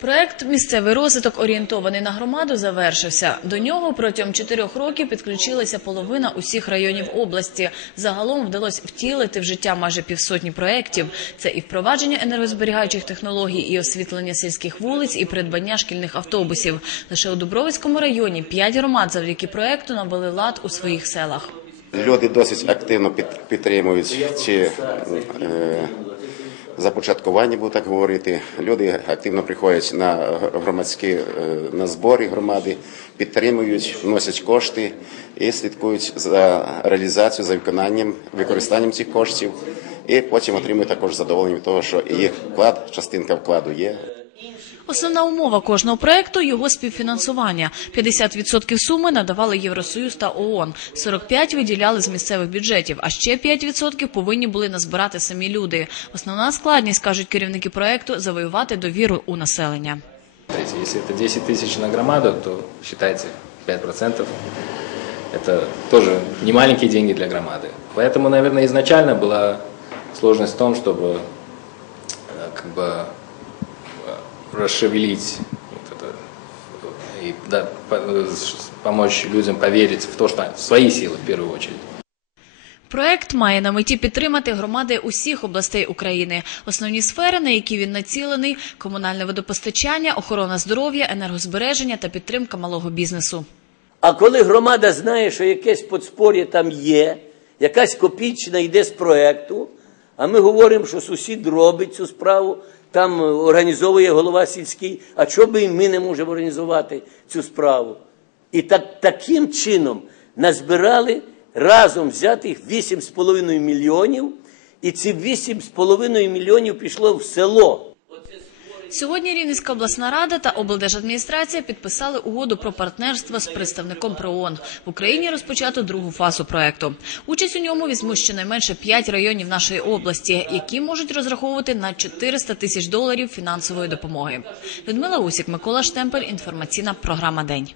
Проект Місцевий розвиток орієнтований на громаду завершився. До нього протягом чотирьох років підключилася половина усіх районів області. Загалом вдалося втілити в життя майже півсотні проєктів. Це і впровадження енергозберігаючих технологій, і освітлення сільських вулиць, і придбання шкільних автобусів. Лише у Дубровицькому районі п'ять громад завдяки проекту навели лад у своїх селах. Люди досить активно під- підтримують ці започаткування, буду так говорити. Люди активно приходять на громадські е, на збори громади, підтримують, вносять кошти і слідкують за реалізацією, за виконанням, використанням цих коштів. І потім отримують також задоволення від того, що їх вклад, частинка вкладу є. Основна умова кожного проекту – його співфінансування. 50% суми надавали Євросоюз та ООН, 45% виділяли з місцевих бюджетів, а ще 5% повинні були назбирати самі люди. Основна складність, кажуть керівники проекту – завоювати довіру у населення. Смотрите, Если это 10 тысяч на громаду, то считайте 5%. Это тоже не маленькие деньги для громады. Поэтому, наверное, изначально была сложность в том, чтобы э, как бы э, расшевелить вот это, э, и да, по- э, с- помочь людям поверить в то, что в свои силы в первую очередь. Проект має на меті підтримати громади усіх областей України. Основні сфери, на які він націлений – комунальне водопостачання, охорона здоров'я, енергозбереження та підтримка малого бізнесу. А коли громада знає, що якесь подспор'я там є, якась копійчина йде з проекту, а ми говоримо, що сусід робить цю справу, там організовує голова сільський, а і ми не можемо організувати цю справу? І так, таким чином назбирали разом взятих 8,5 мільйонів, і ці 8,5 мільйонів пішло в село. Сьогодні Рівненська обласна рада та облдержадміністрація підписали угоду про партнерство з представником ПРООН. В Україні розпочато другу фазу проекту. Участь у ньому візьмуть щонайменше 5 районів нашої області, які можуть розраховувати на 400 тисяч доларів фінансової допомоги. Людмила Усік, Микола Штемпель. Інформаційна програма День.